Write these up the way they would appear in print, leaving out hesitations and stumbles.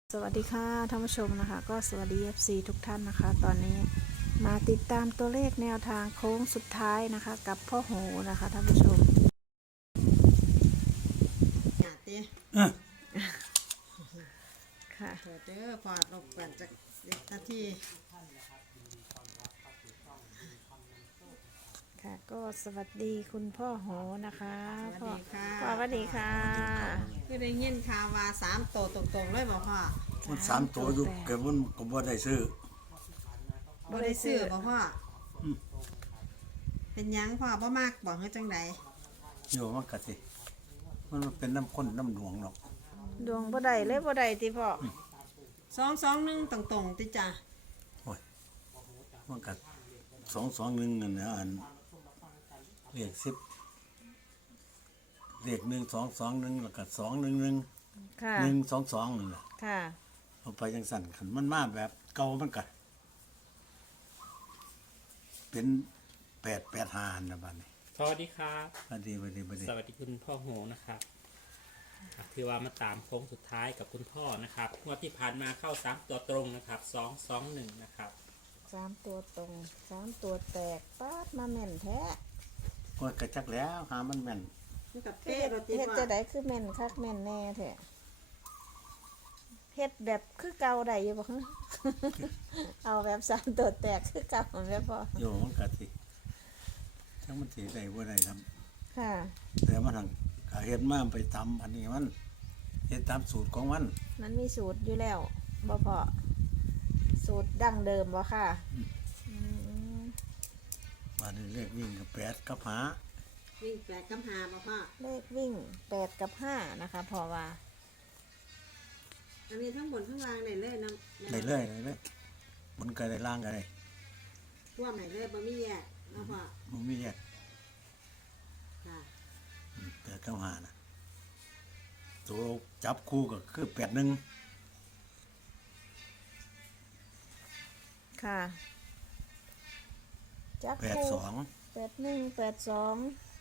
สวัสดีค่ะท่านผู้ชมนะคะก็สวัสดี FC ทุกท่านนะคะตอนนี้มาติดตามตัวเลขแนวทางโค้งสุดท้ายนะคะกับพ่อโหนะคะท่านผู้ชมหยาดดิค่ะเถิดเด้อพอดลบกันจากนาทีค่ะก็สวัสดีคุณพ่อโหนะคะสวัสดีค่ะพ่อสวัสดีค่ะคือได้ยินข่าวว่า3 โตตรงๆเลยบอกพ่อมันสามตัวอยู่เก็บมันก็บ่ได้ซื้อบ่ได้ซื้อบอกพ่ออเป็นหยังพ่อบ่มากบอกให้จังไดอยู่มันก็สิมันเป็นน้ำข้นน้ำหนวงหรอกดวงบ่ได้เลยบ่ได้ที่พ่อ 221ตรงๆติจ้ะโอ้ยมันก็221นั่นนะอันเลข10เลข1221แล้วก็211 ค่ะ 122นั่นแหละค่ะเอาไปจังสั่นคันมันมาแบบเก่ามันก็เป็น885นะบัดนี้สวัสดีครับบัดนี้สวัสดีคุณพ่อโหนะครับที่ว่ามาตามโค้งสุดท้ายกับคุณพ่อนะครับงวดที่ผ่านมาเข้า3ตัวตรงนะครับ221นะครับ 3 ตัวตรง3 ตัวแตกป๊าดมาแม่นแท้โอ้ยกระจักแล้วหามันแม่นมันกับเฮ็เป๊ะดรถติเฮ็ดพ่อจะได้คือแม่นคักแม่นแน่แท้เฮ็ดแบบคือเก่าได้อยู่บ่ เอาแบบ3 ตัวแตกคือเก่าแม่นบ่อยู่มันก็สิจังมันสิได้บ่ได้ครับค่ะแต่มันทางก็เฮ็ดมาไปตามอันนี้มันเฮ็ดตามสูตรของมันมันมีสูตรอยู่แล้วบ่พอสูตรดั้งเดิมบ่ค่ะอืมว่านี่เลขวิ่งกับ8กับ5 วิ่งแปลกกำหาบอกพ่อเลขวิ่ง8กับ5นะคะพอว่าอันนี้ทั้งบนทั้งล่างได้เลยนะได้เลยมันก็ได้ล่างก็ได้ท่วมไหนเลยบ่มีแยกนะพ่อมันมีแยกค่ะ 8กับ5นะตัวจับคู่ก็คือ81 ค่ะจับคู่ 82 81 82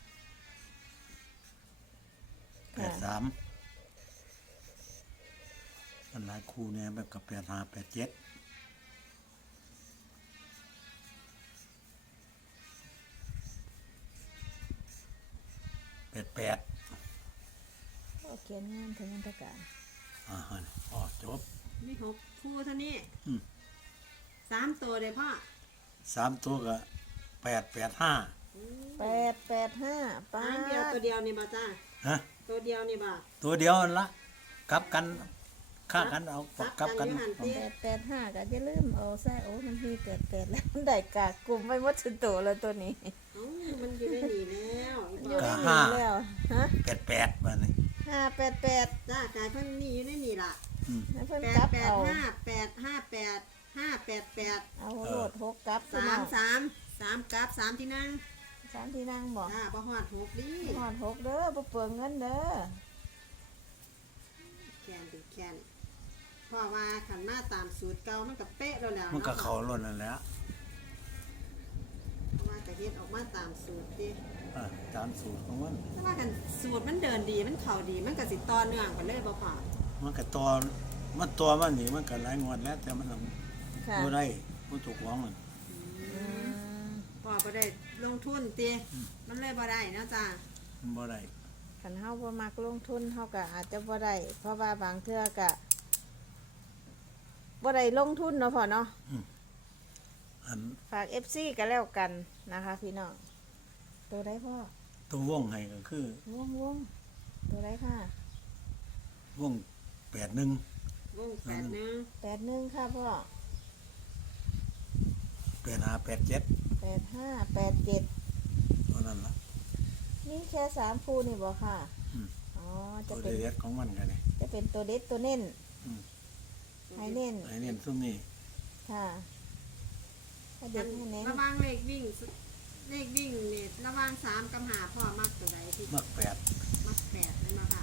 ค่ะ 83มันหลายคู่เนี่ยแบบกับ85 87 88 โอเคงานถึงอันตการฮะอ๋อจบมี6 คู่เท่านี้อืม 3 ตัวเลยพ่อ 3ตัวก็885 885ป้าอันเดียวตัวเดียวนี่บ่จ้าฮะตัวเดียวนี่บ่ตัวเดียวนั่นละกลับกันค่ากันเอากลับกันอยู่หั่นติ 885ก็อย่าลืมเอาใส่โอ้มันมีเกิด8แล้วมันได้กากกลุ่มไว้หมดสุดโตแล้วตัวนี้เอ้ามันอยู่ได้หนีแล้วอีอยู่พ่อในนี้แล้วฮะ 88บัดนี้ 588 จ้ากายเพิ่นนี่อยู่ได้หนีล่ะแล้วเพิ่นแปกลัดบแปดเอาห้าแปดห้าแปด588 เอาโลด6กลับ 3 กับ3ที่นั่ง 3ที่นั่งบอกจ้าบ่ฮอด6ดิหอด6เด้อบ่เปลืองเงินเด้อแคนเป็นแคนเพราะว่าขันมาตามสูตรเก่ามันก็เป๊ะแล้วแหล้วมันก็เข้าล้นนั่นแหละเพราะว่าก็เฮ็ดออกมาตามสูตรติตามสูตรของมันแต่ว่ากันสูตรมันเดินดีมันเข้าดีมันก็สิต่อเนื่องกันเลยบ่พอมันก็ตัวมันนี่มันก็หลายงวดแล้ว แต่มันค่ะบ่ได้มันถูกของมันอืมพอบ่ได้ลงทุนติมันเลยบ่ได้เนาะจ้ามันบ่ได้คันเฮาบ่มักลงทุนเฮาก็อาจจะบ่ได้เพราะว่าบางเทื่อก็บ่ได้ลงทุนเนาะพ่อเนาะอันฝาก FC ก็แล้วกันนะคะพี่น้องตัวใดพ่อตัววงให้ก็คือวงตัวใดค่ะวง81 วง81 81ค่ะพ่อ 85 87 8587 ตัวนั้นล่ะนี่แค่3คู่นี่บ่ค่ะอืมอ๋อตัจะวเป็นเด็ดของมันก็นี่จะเป็นตัวเด็ดตัวเน้นอืมให้เน้นไอ้นี่ซุมนี้ค่ะให้เด็ดให้เน้นระหว่างเลขวิ่งนี่ระหว่าง3กับ5พ่อมักตัวใดที่มัก8 มัก8นั่นมาค่ะ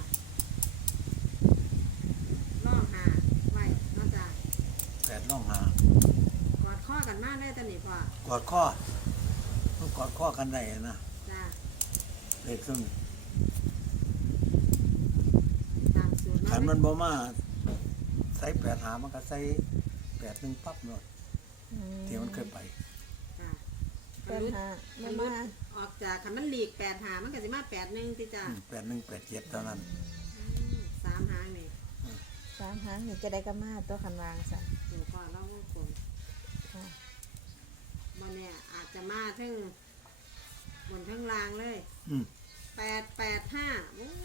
ล่องหาไว้เนาะจ้า 8ล่องหากอดข้อกันมากเลยตอนนี้พ่อกอดข้อมันกอดข้อกันได้นะจ้าเลขซุมนี้ตามสูตรขันมันบ่มาส่แปดหามันก็ใส่แปดหนึ่งปั๊บเนาะอืมที่มันเคยไปค่ะเป็นหามัไม่นรุดมาออกจากคันมันหลีก8หามันก็สิมา81ติจ้ะแปดหนึ่งแปดเจ็ดเท่านั้น 3หางนี่ 3 หางนี่จะได้ก็มาตัวคันวางสั่นหนูก่อนเล่าวงกลมค่ะบ่เนี่ยอาจจะมาถึงบนทั้งล่างเลยอืม 885โอ้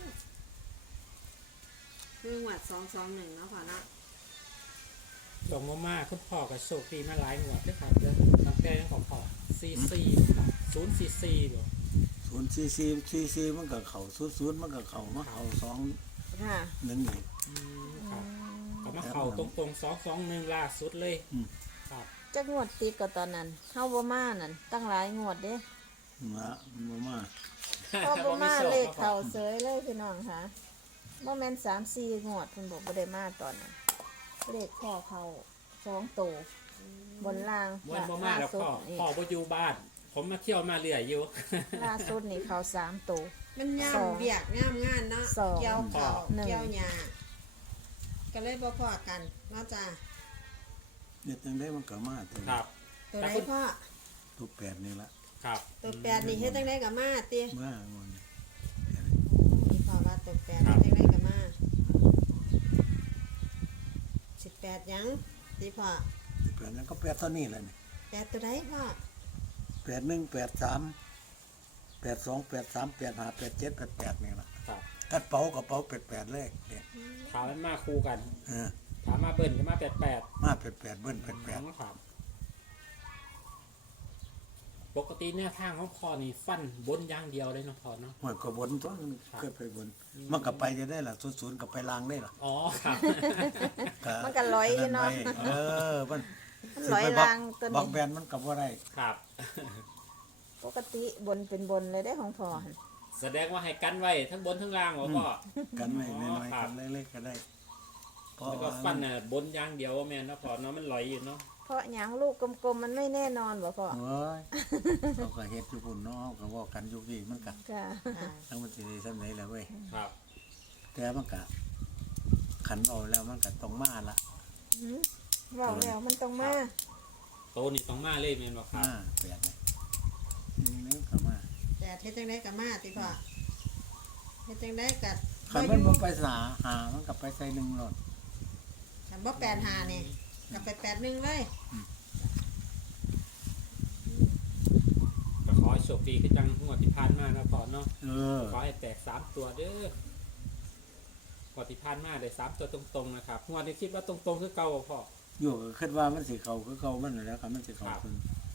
คือหวัด221เนาะพ่อเนาะหลวงมากๆคุณพ่อกับโชคดีมาหลายงวดด้วยครับเด้อตั้งแต่ยังของพ่อ44ครับ044เดี๋ยว 044มันก็เข่า00มันก็เข่ามาเข่าสองค่ะหนึ่งอีกครับก็มาเข้าตรงๆ221ล่าสุดเลยอืมครับจักงวดติดก็ตอนนั้นเฮาบ่มานั่นตั้งหลายงวดเด้มามาพอบ่มาเลขเข้าเสยเลยพี่น้องค่ะบ่แม่น3-4งวดเพิ่นบอกบ่ได้มาตอนนั้นเลขพ่อเข้า2ตัวบนล่างวันบ่มาแล้วพ่อนี่พ่อบ่อยู่บ้าน ผมมาเที่ยวมาเรื่อยอยู่ล่าสุดนี่เข้า3ตัวมันย่าสมองเบียกย่ามงานเนาะสองเกี่ยวเขาหนึ่งเกี่ยวหญ้าก็เลยบ่พอกันเนาะจ้ะเนี่ยจังได้มันก็มาตัวครับตัวไหนพ่อตัวแปดนี่ละครับตัว8นี่เฮ็ดจังได๋ก็มาติมางอนมีพ่อว่าตัว8เฮ็ดจังได๋ก็มา18หยังติพ่อแปดนั้นก็แปดเท่านี้แหละนี่ 8ตัวใดพ่อ 81 83 82 83 85 87 88นี่ละครับกัดเป๋ากับเป๋า88เลขเนี่ยถามมันมาคู่กันเออถามมาเบิ้ลก็มา88 มา88เบิ้ล88 ครับปกติเนี่ยทางของพ่อนี่ฟันบนอย่างเดียวเลยเนาะพ่อเนาะมันก็บนตัวมันเคยไปบน มันก็ไปจะได้ล่ะ00ก็ไปลางได้ล่ะอ๋อครับมันก็ร้อยอยู่เนาะเออมันมันร้อยลางตัวบักนี้แบนมันก็บ่ได้ครับปกติบนเป็นบนเลยได้ของพ่อหั่นแสดงว่าให้กันไว้ทั้งบนทั้งล่างเหรอพ่อกันไว้น้อยครัๆกับ นเล็กๆก็ได้เพราะแล้วก็ว่าฟันน่ะบนอย่างเดียวแม่นเนาะพ่อเนาะมันลอยอยู่เนาะเพราะหยังลูกกลมๆมันไม่แน่นอนบ่พ่อเอ้ยเขาก็เฮ็ดอยู่พุ่นเนาะเขาก็เว้ากันอยู่พี่มันก็ค่ะทั้งมันสิได้ซำไหนล่ะเว้ยครับแต่มันก็ขันเอาแล้วมันก็ต้องมาละหืมเว้าแล้วมันต้องมาโตนี่ต้องมาเลยแม่นบ่ครับมาแปดเนี่ยนี่ก็มาแต่เฮ็ดจังได๋ก็มาติพ่อเฮ็ดจังได๋ก็ขันมันบ่ไปหามันก็ไปใส่หนึ่งโลดคันบ่85นี่ก็ไป81เลยก็ขอให้โชคดีคือจังงวดที่ผ่านมานะพ่อเนาะเออขอให้แตก3ตัวเด้องวดที่ผ่านมาได้3ตัวตรงๆนะครับงวดนี้คิดว่าตรงๆคือเก่าบ่พ่ออยู่ก็คิดว่ามันสิเข้าคือเก่ามันนั่นแหล้วครับมันสิเข้าขึ้น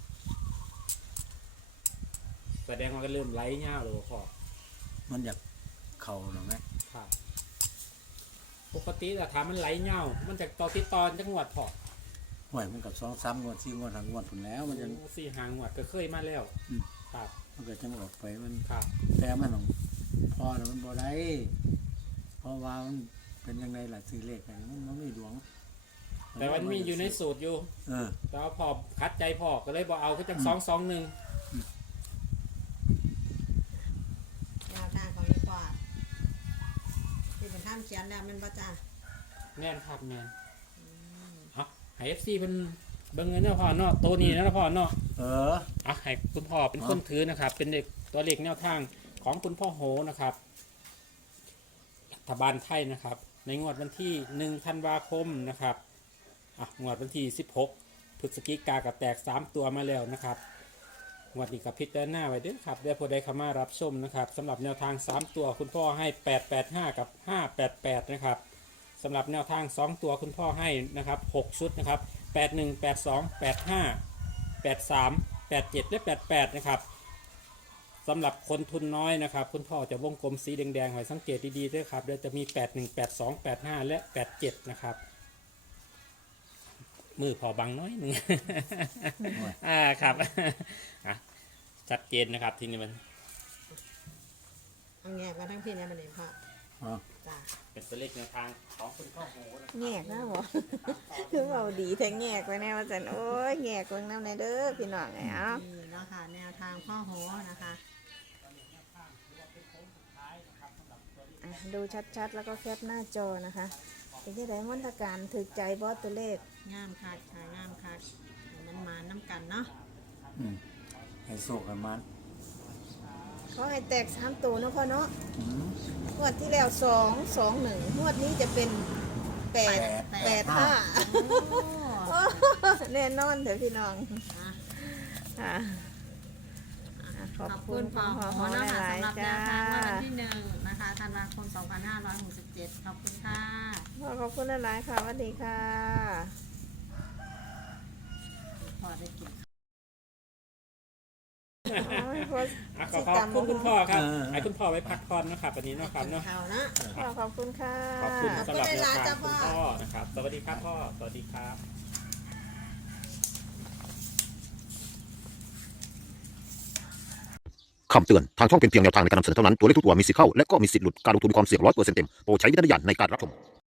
แสดงว่าก็เริ่มไหลเงาเลยบ่พ่อมันอยากเข้าหรอไหมครับปกติแต่ถามมันไหลเงามันจากต่อที่ตอนจังหวัดพอห่วยมันกับ2-3งวด4งวด5งวดพุ่นแล้วมันยัง 4-5 งวดก็เคยมาแล้วอืมครับมันก็จังออกไปมันครับแต่มันต้องพอแล้วมันบ่ได้เพราะว่ามันเป็นยังไงล่ะซื้อเลขไปมันไม่ดวงแต่มันมีอยู่ในสูตรอยู่เออแต่ว่าพอคัดใจพอก็เลยบอกเอาคือจัง2-2-1 แนวทางของอีพ่อที่เป็นท่ามเขียนแล้วมันบ่จ้ะแน่นครับแน่นเอาให้ FC เป็นเบิ่งเงินเนาะพ่อเนาะตัวนี้นะพ่อเนาะเออเอาให้คุณพ่อเป็นคนถือนะครับ เป็นเด็กตัวเลขแนวทางของคุณพ่อโหนะครับรัฐบาลไทยนะครับ ในงวดวันที่1ธันวาคมนะครับงวดวันที่16พฤศจิกากับแตก3ตัวมาแล้วนะครับงวดนี้กับพิจารณาไว้เด้อครับได้ผู้ใดเข้ามารับชมนะครับสำหรับแนวทาง3ตัวคุณพ่อให้885กับ588นะครับสำหรับแนวทาง2ตัวคุณพ่อให้นะครับ6ชุดนะครับ81 82 85 83 87และ88นะครับสำหรับคนทุนน้อยนะครับคุณพ่อจะวงกลมสีแดงๆไว้สังเกตดีๆด้วยครับเดี๋ยวจะมี81 82 85และ87นะครับมือพอบังน้อยหนึ่ง ครับชัดเจนนะครับทีนี้มันเอาแงกมาทั้งพี่เนี่ยมันนี่พ่ออ๋อจ้ะเป็นตัวเลขแนวทางของคุณพ่อโหนะแงกนะบ่ คือเว้าดีแท้แงกไว้แน่ว่าซั่นโอ้ยแงกเบิ่งนำในเด้อพี่น้องไอ้เอานี่เนาะค่ะแนวทางพ่อโหนะคะดูชัดๆแล้วก็แคปหน้าจอนะคะเป็นจังไดมนตการถึกใจบ่ตัวเลขงามคักค่ะงามคักให้มันมาน้ำกันเนาะให้โศกกันมันเขาให้แตก3ตัวเนาะพ่อเนาะอืมงวดที่แล้ว221งวดนี้จะเป็น8 โอ้ 5แน่นอนเถอะพี่น้องอ่ะค่ะขอบขอบคุคุณ ณพ่พ่ออหหออหอเนาะหค่ะลายสำหรับๆแนจ้าวทางวันที่1นะคะธันวาคม 2567 ขอบคุณค่ะขอบคุณหลายๆค่ะสวัสดีค่ะพอได้กินขอบคุณคุณพ่อครับให้คุณพ่อไว้พักผ่อนนะครับวันนี้เนาะครับเนาะข้าวนะขอบคุณค่ะขอบคุณสำหรับแนวทางขอบคุคุณณหลายๆจ้ะพ่อพ่อนะครับสวัสดีครับพ่อสวัสดีครับคำเตือน ทางช่องเป็นเพียงแนวทางในการนำเสนอเท่านั้น ตัวเลขทุกตัวมีสิทธิ์เข้า และก็มีสิทธิ์หลุด การลงทุนมีความเสี่ยง100%เต็ม โปรดใช้วิจารณญาณในการรับชม